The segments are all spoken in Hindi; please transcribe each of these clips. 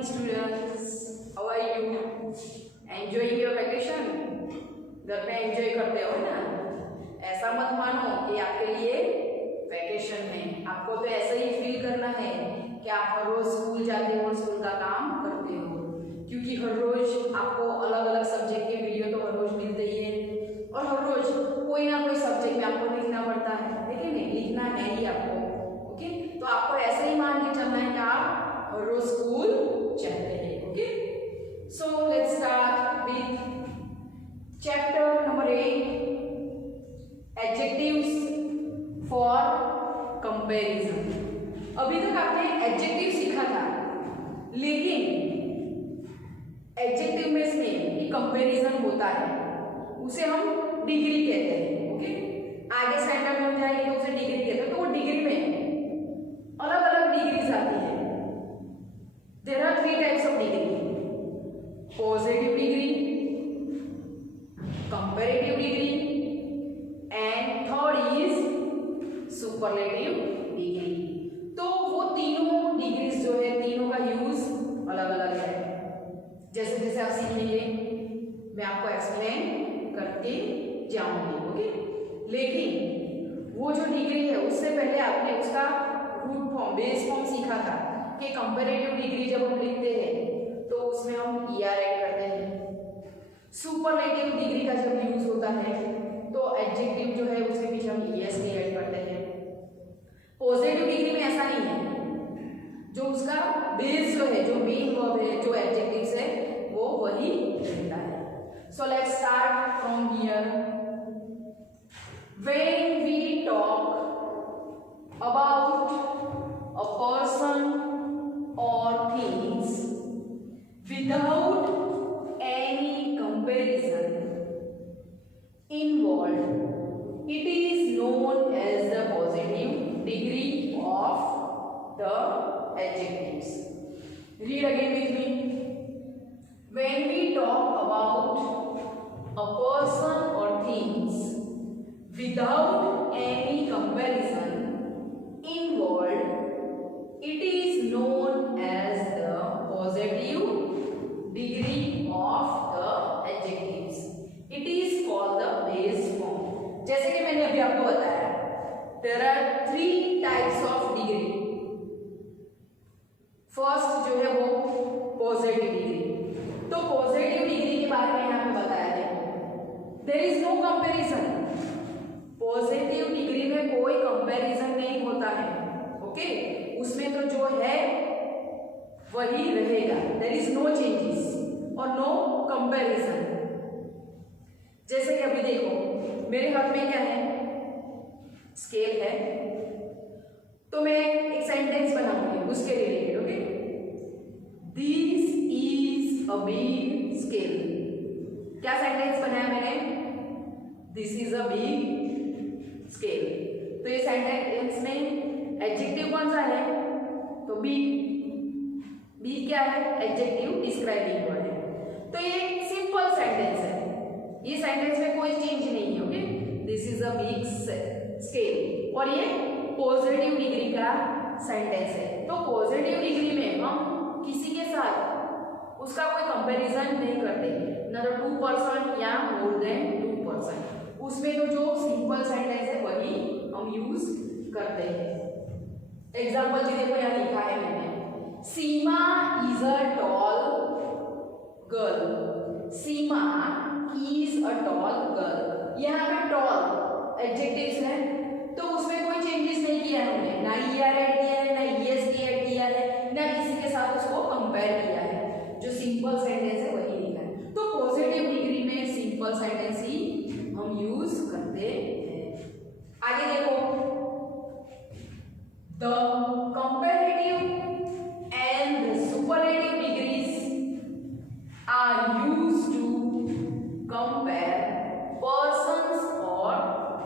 morning students, how are you? Enjoying your vacation? घर पे एंजॉय करते हो ना? ऐसा मत मानो कि आपके लिए वैकेशन है। आपको तो ऐसा ही फील करना है कि आप हर रोज स्कूल जाते हो और स्कूल का काम करते हो, क्योंकि हर रोज आपको अलग अलग सब्जेक्ट के वीडियो तो हर रोज मिलते ही है और हर रोज कोई ना कोई सब्जेक्ट में आपको लिखना पड़ता है, लेकिन नहीं लिखना है ही आपको। ओके, तो आपको ऐसे ही मान के चलना है कि आप हर रोज स्कूल जाते हैं। Okay, so let's start with chapter number 8, adjectives for comparison. अभी तक आपने एडजेक्टिव सीखा था, लेकिन एडजेक्टिव में इसमें कंपैरिजन होता है, उसे हम डिग्री कहते हैं। ओके, आगे स्टैंडर्ड में हम जाएंगे तो उसे डिग्री कहते हैं। तो वो डिग्री में अलग अलग डिग्रीज आती है। There are 3 types of degree: positive degree, comparative degree and third is superlative degree. तो वो तीनों डिग्रीज जो है, तीनों का यूज अलग अलग है। जैसे जैसे आप सीखेंगे मैं आपको एक्सप्लेन करके जाऊंगी। ओके, लेकिन वो जो डिग्री है उससे पहले आपने उसका रूट फॉर्म, बेस फॉर्म सीखा था कि कंपैरेटिव डिग्री जब हम लिखते हैं तो उसमें हम ER ऐड करते हैं। सुपरलेटिव डिग्री का जब यूज होता है तो एडजेक्टिव जो है उसके पीछे हम EST ऐड करते हैं। पॉजिटिव डिग्री में ऐसा नहीं है, जो उसका बेस जो है, जो मेन वर्ब है, जो एडजेक्टिव्स है वो वही रहता है। So let's start from here. When we talk about a person or things without any comparison involved, it is known as the positive degree of the adjectives. Read again with me. When we talk about a person or things without any comparison involved, it is known as the positive degree of the adjectives. It is called the base form. जैसे कि मैंने अभी आपको बताया, there are 3 types of degree. First जो है वो पॉजिटिव डिग्री। तो पॉजिटिव डिग्री के बारे में यहाँ पे बताया है, there is no comparison. Positive degree में कोई कंपैरिजन नहीं होता है। ओके, उसमें तो जो है वही रहेगा, देयर इज नो चेंजेस और नो कंपैरिजन। जैसे कि अभी देखो मेरे हाथ में क्या है, स्केल है, तो मैं एक सेंटेंस बनाऊंगी उसके related. Okay, this is a big scale. क्या सेंटेंस बनाया मैंने? This is a big scale. तो ये सेंटेंस में एडजेक्टिव कौन सा है? तो बिग। बिग क्या है? एडजेक्टिव डिस्क्राइबिंग वर्ड है। तो ये सिंपल सेंटेंस है, ये सेंटेंस में कोई चेंज नहीं है। Okay, this is a big scale और ये पॉजिटिव डिग्री का सेंटेंस है। तो पॉजिटिव डिग्री में हम किसी के साथ उसका कोई कंपैरिजन नहीं करते, ना तो 2% या मोर देन 2%। उसमें तो जो सिंपल सेंटेंस है वही हम यूज करते हैं। एग्जाम्पल भी देखो यहाँ लिखा है मैंने, Seema is a tall girl. Seema is a tall girl. यहाँ पे टॉल एडजेक्टिव्स है, तो उसमें कोई चेंजेस नहीं किया है हमने, ना ER ऐड किया है, ना EST ऐड किया है, ना किसी के साथ उसको कंपेयर किया है। जो सिंपल सेंटेंस है वही लिखा है। तो पॉजिटिव डिग्री में सिंपल सेंटेंस ही हम यूज करते हैं। आगे देखो, the comparative and the superlative degrees are used to compare persons और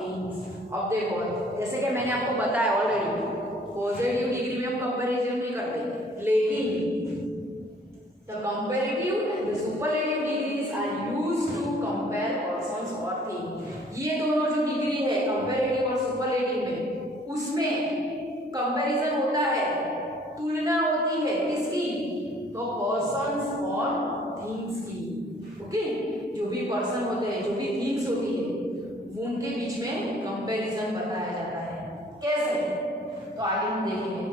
थिंग्स। अब देखो, जैसे कि मैंने आपको बताया ऑलरेडी, पॉजिटिव डिग्री में हम कंपैरिजन नहीं करते, लेकिन the comparative and the superlative degrees are used to compare persons और थिंग्स। ये दोनों जो डिग्री है कंपैरेटिव और सुपरलेटिव में, उसमें कंपैरिजन होता है, तुलना होती है किसकी? तो पर्सन होते हैं, जो भी थिंग्स होती है, उनके बीच में कंपैरिजन बताया जाता है। कैसे? तो आगे हम देखेंगे।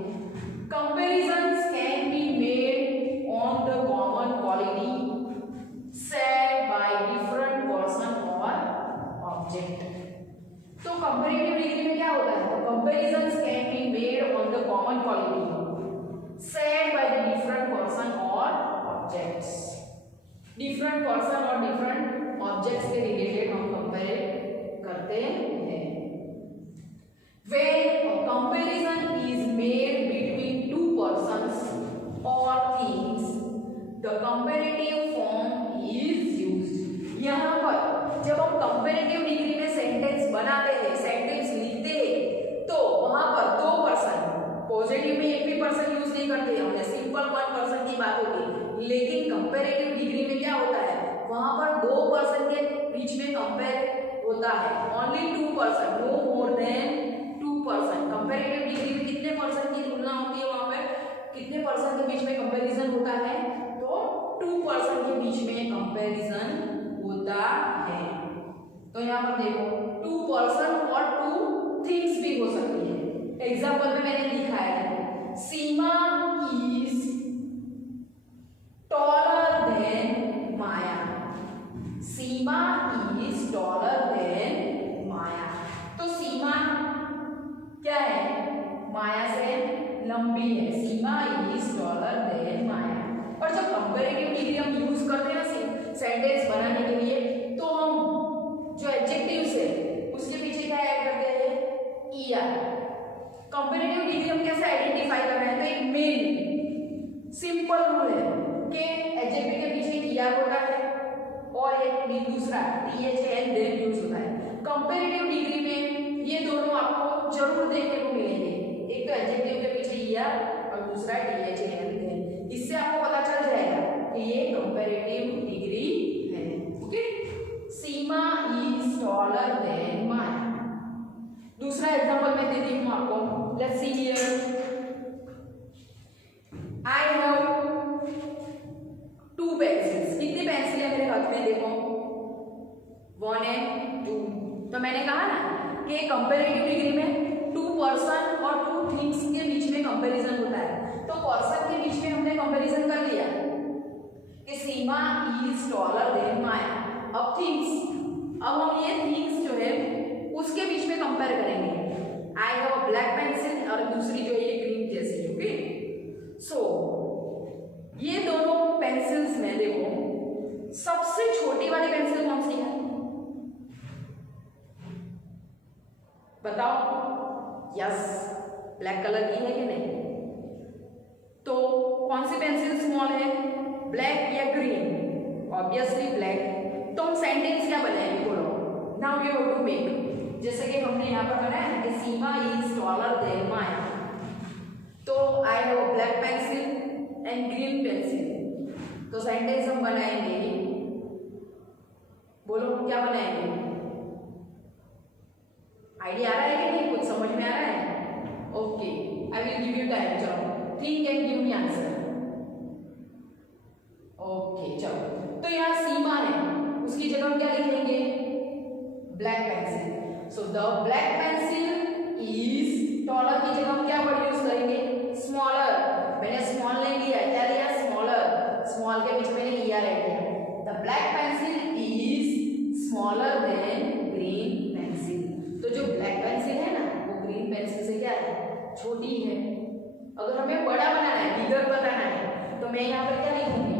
Comparisons can be made on the common quality set by different person और ऑब्जेक्ट। तो कंपैरेटिव डिग्री में क्या होता है? Comparisons can be made on the common quality set by the different person और ऑब्जेक्ट्स। डिफरेंट पर्सन और डिफरेंट ऑब्जेक्ट्स के रिलेटेड हम कंपेयर करते हैं। When a comparison is made between two persons or things, the comparative form is used। यहाँ पर जब हम कंपैरेटिव डिग्री में सेंटेंस बनाते हैं, सेंटेंस लिखते हैं, तो वहां पर दो पर्सन, पॉजिटिव में एक भी पर्सन यूज नहीं करते हैं, हमने सिंपल वन पर्सन की बात होगी। लेकिन कंपैरेटिव डिग्री में क्या होता है? वहां पर दो पर्सन के बीच में कंपेयर होता है। Only two person, no more than two person. Comparative degree में कितने पर्सन की तुलना होती है? वहां पर कितने पर्सन के बीच में कंपैरिजन होता है? तो टू पर्सन के बीच में कंपैरिजन होता है। तो यहाँ पर देखो, टू पर्सन और टू थिंग्स भी हो सकती है। एग्जाम्पल में मैंने लिखा है, Seema is taller than Maya. Seema is taller than Maya. तो सीमा क्या है? माया से लंबी है। Seema is taller than Maya. और जब कंपैरेटिव डिग्री हम यूज करते हैं ना सेंटेंस बनाने के लिए, तो हम जो एडजेक्टिव्स है उसके पीछे क्या ऐड करते हैं? ईआर। कंपैरेटिव डिग्री हम कैसे आइडेंटिफाई कर रहे हैं? तो एक मेन सिंपल रूल है कि एडजेक्टिव के पीछे ईआर होता है और एक दूसरा THN देन यूज होता है। कंपैरेटिव डिग्री में ये दोनों आपको जरूर देखने को मिलेंगे। एक तो एडजेक्टिव के पीछे ईआर और दूसरा THN देन। इससे आपको पता चल जाएगा कि ये कंपैरेटिव डिग्री है। Okay, Seema is taller than Maya. दूसरा एग्जांपल मैं देती हूँ आपको। Let's see here, I have two pencils. कितनी पेंसिल है मेरे हाथ में? देखो, 1 एंड 2। तो मैंने कहा ना कि कंपैरेटिव डिग्री में टू पर्सन और टू थिंग्स के बीच में कंपैरिजन होता है। तो पर्सन के बीच में हमने कंपैरिजन कर लिया कि सीमा इज टॉलर देन माया। अब थिंग्स, अब हम ये थिंग्स जो है उसके बीच में कंपेयर करेंगे। I have a black pencil और दूसरी जो है ये ग्रीन जैसी। ओके, सो ये दोनों पेंसिल्स में देखो, सबसे छोटी वाली पेंसिल कौन सी है? बताओ। यस, ब्लैक कलर की है कि नहीं? तो कौन सी पेंसिल स्मॉल है? ब्लैक या ग्रीन? Obviously black. तो हम सेंटेंस क्या बनाएंगे? बोलो, now you have to make. जैसे कि हमने यहाँ पर बनाया है कि Seema is taller than Maya. तो I have black pencil and green pencil. तो सेंटेंस हम बनाएंगे, बोलो क्या बनाएंगे? आइडिया आ रहा है कि नहीं? कुछ समझ में आ रहा है? Okay, I will give you time. चलो, think and give me answer. Okay, चलो। तो यहाँ सीमा है, उसकी जगह हम क्या लिखेंगे? Black pencil. So the black pencil is taller की जगह हम क्या वर्ड यूज करेंगे? स्मॉलर। मैंने स्मॉल नहीं लिया, क्या लिया? स्मॉलर। स्मॉल के बीच मैंने ईआर ऐड किया। The black pencil is smaller than green pencil. तो जो ब्लैक पेंसिल है ना, वो ग्रीन पेंसिल से क्या है? छोटी है। अगर हमें बड़ा बनाना है, बिगर बताना है, तो मैं यहाँ पर क्या लिखूंगी?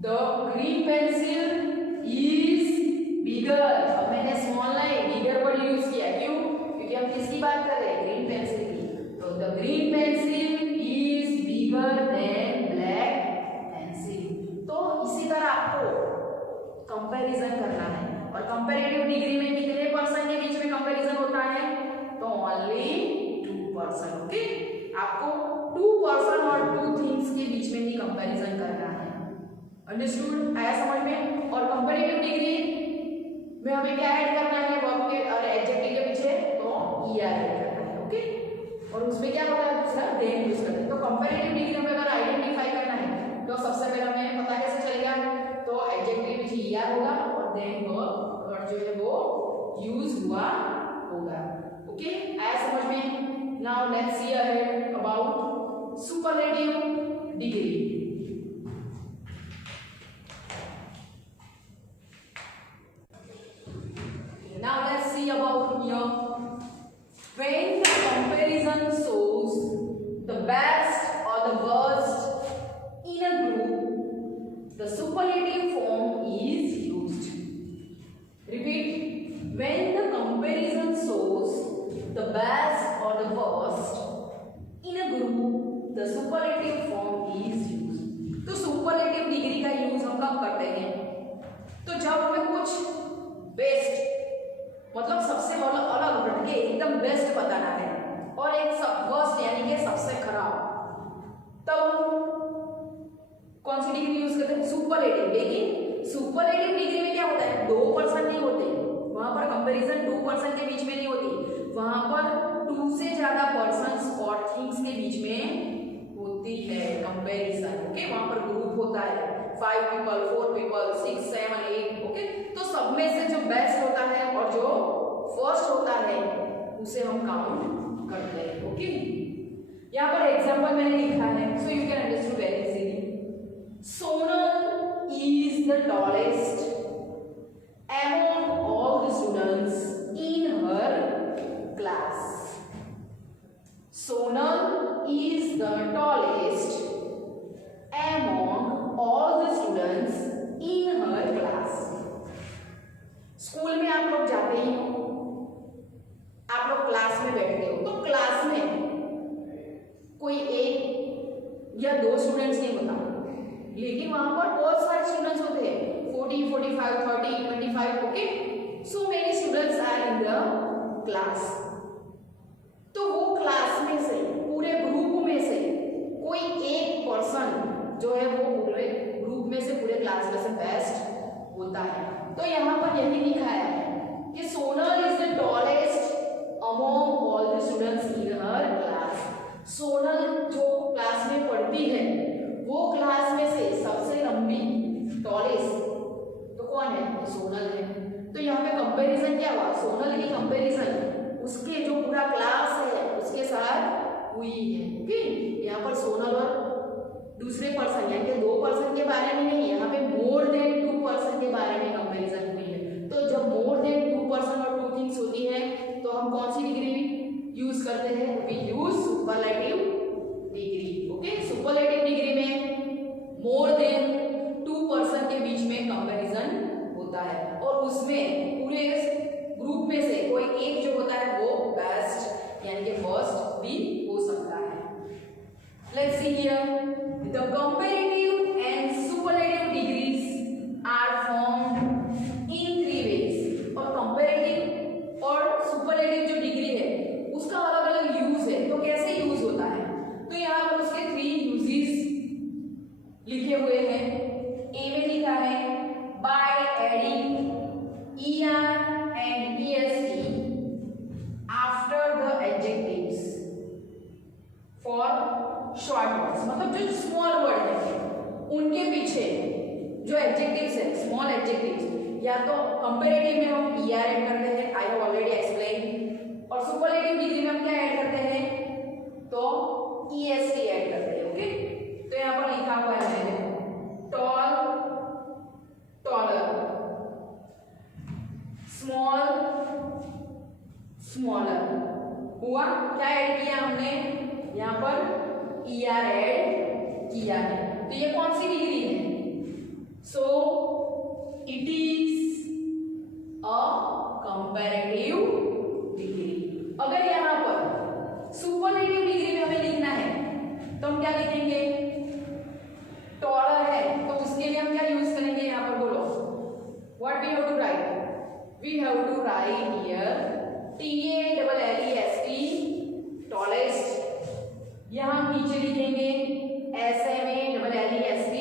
The green pencil is bigger. अब मैंने स्मॉल नहीं, बिगर वर्ड यूज किया। क्यों? क्योंकि हम किसकी बात कर रहे हैं? ग्रीन पेंसिल की। तो the green pencil is bigger than black pencil. तो इसी तरह आपको कंपैरिजन करना है। और कंपैरेटिव डिग्री में कितने पर्सन के बीच में कंपैरिजन होता है? तो ओनली टू पर्सन। ओके, आपको टू पर्सन और टू थिंग्स के बीच में ही कंपैरिजन करना है। अंडरस्टूड? आया समझ में? और कंपैरेटिव डिग्री में हमें क्या ऐड करना है? वर्ब के और एडजेक्टिव के पीछे तो ईआर ऐड करना है। ओके, और उसमें क्या होता है? दूसरा देन यूज करते हैं। तो कंपैरेटिव डिग्री में अगर आइडेंटिफाई करना है तो सबसे पहले हमें पता कैसे चलेगा? तो एडजेक्टिव के पीछे ईआर होगा और देन वर्ड जो है वो यूज हुआ होगा। ओके, आया समझ में? Now let's see ahead about superlative degree. Now let's see about here. When the comparison shows the best or the worst in a group, the superlative form is used. Repeat. When the comparison shows the best or the worst in a group, the superlative form is used. तो superlative डिग्री का यूज हम कब करते हैं? तो जब हमें कुछ बेस्ट मतलब सबसे अलग हटके एकदम बेस्ट बताना है और एक सब वर्स्ट यानी कि सबसे खराब, तब कौन सी डिग्री यूज करते हैं? सुपरलेटिव। लेकिन सुपरलेटिव डिग्री में क्या होता है? दो पर्सन नहीं होते वहां पर, कंपैरिजन टू पर्सन के बीच में नहीं होती, वहां पर टू से ज्यादा पर्सन्स और थिंग्स के बीच में होती है कंपैरिजन। ओके, वहां पर ग्रुप होता है 5 पीपल, 4 पीपल, 6, 7, 8। ओके, तो सब में से जो बेस्ट होता है और जो फर्स्ट होता है उसे हम काउंट करते हैं। ओके, यहाँ पर एग्जांपल मैंने लिखा है so you can understand very easily. Sonal is the tallest among all the students in her class. Sonal is the tallest among all the students in her class. School में आप लोग जाते ही हो, आप लोग क्लास में बैठते हो, तो क्लास में कोई एक या दो स्टूडेंट्स नहीं होता, लेकिन वहां पर बहुत सारे स्टूडेंट्स होते हैं 40, 45, 30, 25। Okay, so many students are in the class. तो वो क्लास में से पूरे ग्रुप में से कोई एक पर्सन जो है वो पूरे ग्रुप में से पूरे क्लास में से बेस्ट होता है। तो यहाँ पर यही लिखा है कि Sonal is the tallest among all the students in her class. Sonal जो क्लास में पढ़ती है वो क्लास में से सबसे लंबी, टॉलेस्ट तो कौन है? तो सोनल है। तो यहाँ पे कंपैरिजन क्या हुआ? सोनल की कंपैरिजन उसके जो पूरा क्लास है उसके साथ हुई है। ओके, यहाँ पर सोनल और दूसरे पर्सन यानी कि दो पर्सन के बारे में नहीं, यहाँ पे मोर देन 2 पर्सन के बारे में कंपैरिजन हुई है। तो जब मोर देन 2 पर्सन और 2 थिंग्स होती है तो हम कौन सी डिग्री यूज करते हैं? We use superlative degree. Okay, superlative degree में मोर देन 2 पर्सन के बीच में कंपैरिजन होता है और उसमें पूरे ग्रुप में से कोई एक जो होता है वो बेस्ट यानी कि फर्स्ट भी हो सकता है। Let's see here the comparative and superlative degrees are formed in 3 ways. और कंपैरेटिव और सुपरलेटिव जो डिग्री है उसका अलग अलग यूज है, तो कैसे यूज होता है? तो यहाँ पर उसके 3 यूजेस लिखे हुए हैं। ए में लिखा है by adding ER and EST after the adjectives for short words, मतलब जो स्मॉल वर्ड है उनके पीछे जो एडजेक्टिव्स है, स्मॉल एडजेक्टिव्स, या तो कंपैरेटिव में हम ER ऐड करते हैं, आई हैव ऑलरेडी एक्सप्लेन, और सुपरलेटिव डिग्री में हम क्या ऐड करते हैं? तो EST ऐड करते हैं। ओके, तो यहाँ पर लिखा हुआ है टॉल, टॉलर, स्मॉल, स्मॉलर। हुआ क्या ऐड किया हमने? यहाँ पर ER ऐड किया है। तो ये कौन सी डिग्री है? So it is a comparative degree. अगर यहाँ पर सुपरलेटिव डिग्री में हमें लिखना है तो हम क्या लिखेंगे? टॉलर है तो उसके लिए हम क्या यूज करेंगे? यहाँ पर बोलो, what we have to write? We have to write here TALLEST, tallest. यहाँ नीचे लिखेंगे SMALLEST,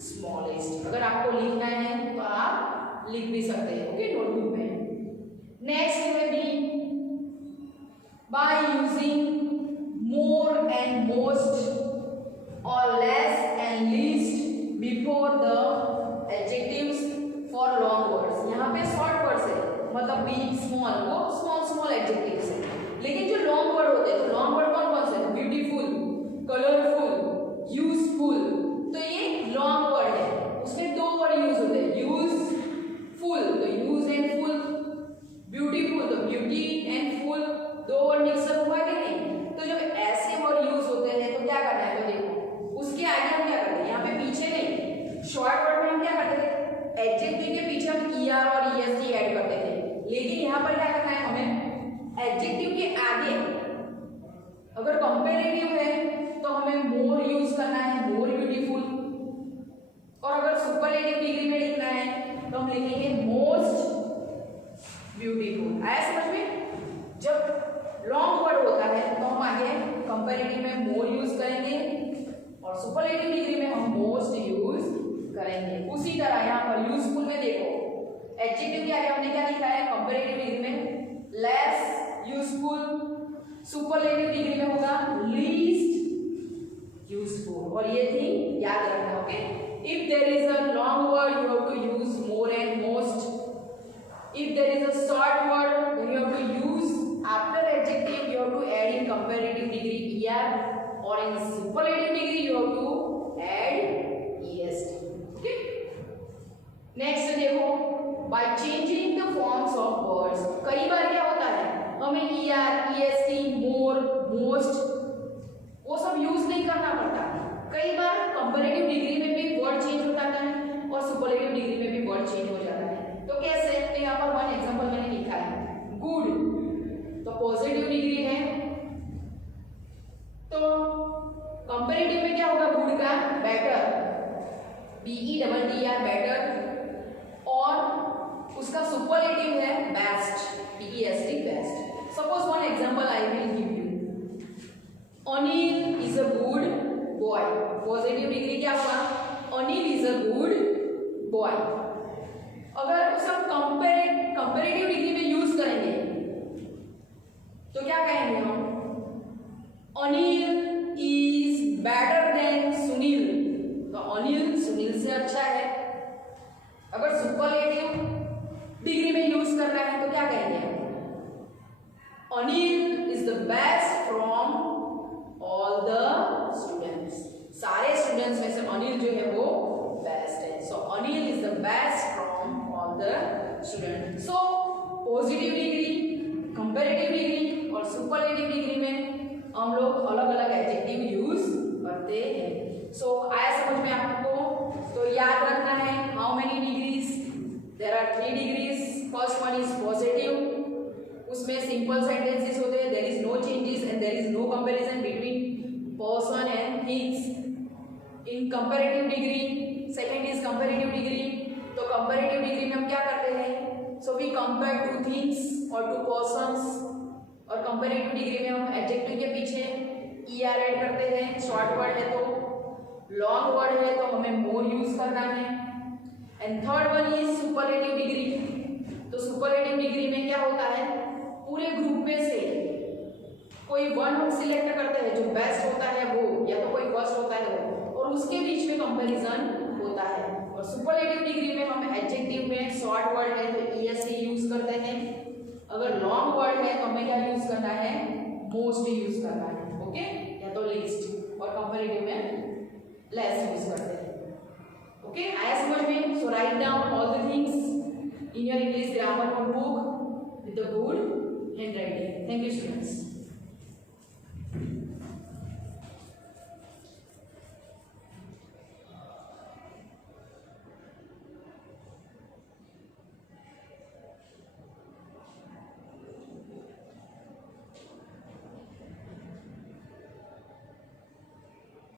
स्मॉलेस्ट। अगर आपको लिखना है तो आप लिख भी सकते हैं। ओके, नोटबुक में। नेक्स्ट में भी by using more and most comparative है तो हमें मोर यूज करना है, मोर ब्यूटीफुल। और अगर सुपरलेटिव डिग्री में लिखना है तो हम लिखेंगे मोस्ट ब्यूटीफुल। आया समझ में? जब लॉन्ग वर्ड होता है तो हम आगे कंपेरेटिव में मोर यूज करेंगे और सुपरलेटिव डिग्री में हम मोस्ट यूज करेंगे। उसी तरह यहाँ पर यूजफुल में देखो, एडजेक्टिव के आगे हमने क्या लिखा है कंपेरेटिव डिग्री में? Less useful. सुपरलेटिव डिग्री में होगा लीस्ट यूजफुल। और ये थिंग याद रखना, okay? If there is a long word you have to use more and most. If there is a short word, then you have to use after adjective you have to add in comparative degree er, or in superlative degree you have to add est. Okay? Next देखो, by changing the forms of words, कई बार क्या होता है हमें er, est, more, most वो सब यूज नहीं करना पड़ता। कई बार कंपैरेटिव डिग्री में भी वर्ड चेंज होता है और सुपरलेटिव डिग्री में भी वर्ड चेंज हो जाता है। तो कैसे? तो यहाँ पर वन एग्जांपल मैंने लिखा है गुड, तो पॉजिटिव डिग्री है, तो कंपैरेटिव में क्या होगा गुड का? Better, BETTER better. और उसका सुपरलेटिव है best, BEST best. Suppose one example I will give you, Anil is a good boy. Positive degree क्या हुआ? Anil is a good boy. अगर उसे हम कंपैरेटिव डिग्री में यूज करेंगे तो क्या कहेंगे हम? Anil is better than Sunil, तो अनिल सुनील से अच्छा है। अगर सुपरलेटिव डिग्री में यूज करना है तो क्या कहेंगे? Anil is the best from all the students. सारे स्टूडेंट्स में से अनिल जो है वो बेस्ट है। So Anil is the best from the student. So positive degree, comparative degree और सुपरलेटिव डिग्री में हम लोग अलग अलग एडजेक्टिव यूज करते हैं। सो आया समझ में आपको? तो याद रखना है how many degrees? There are 3 degrees. First one is positive, उसमें सिंपल सेंटेंसेस होते हैं, there is no changes and there is no comparison between person and things. In comparative degree, second is comparative degree, तो कंपैरेटिव डिग्री में हम क्या करते हैं? So we compare two things और टू पर्सन्स। और कंपैरेटिव डिग्री में हम एडजेक्टिव के पीछे er ऐड करते हैं। शॉर्ट वर्ड है तो, लॉन्ग वर्ड है तो हमें मोर यूज करना है। And third one is superlative degree. तो सुपरलेटिव डिग्री में क्या होता है? पूरे ग्रुप में से कोई वन हम सिलेक्ट करते हैं, जो बेस्ट होता है वो, या तो कोई वर्स्ट होता है वो, और उसके बीच में कंपैरिजन होता है। और सुपरलेटिव डिग्री में हम एडजेक्टिव में शॉर्ट वर्ड है तो est यूज करते हैं। अगर लॉन्ग वर्ड है तो हमें क्या यूज करना है? मोस्ट यूज करना है, ओके? या तो लीस्ट। और कंपैरेटिव में लेस यूज करते हैं, ओके? आया समझ में? So write down all the things in your English grammar notebook with the good handwriting. Thank you students.